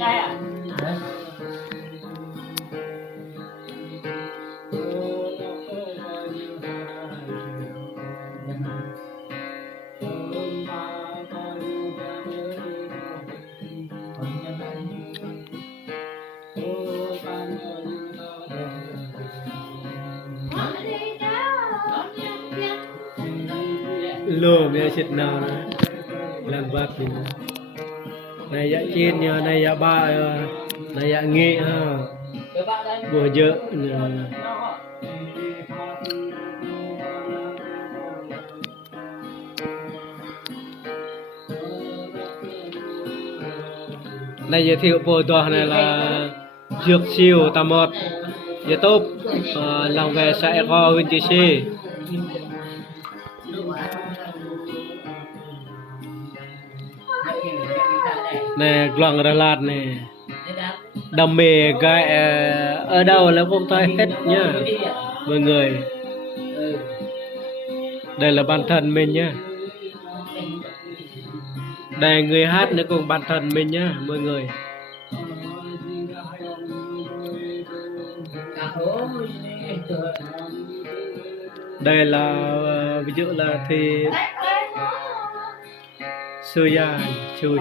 Đây à? lùa mẹ chết nào nữa làm vật mình này dạ trên này dạ ba này dạ nghệ ha vừa dợ này giới thiệu bộ tòa này là dược siêu tà một YouTube lòng về sẽ có huyện TC nè Glong Đà Lạt này đam mê cái ở đâu là không thấy hết nhá mọi người. Đây là bản thân mình nhá, đây người hát nữa cùng bản thân mình nhá mọi người. Đây là ví dụ là thì sư gia chú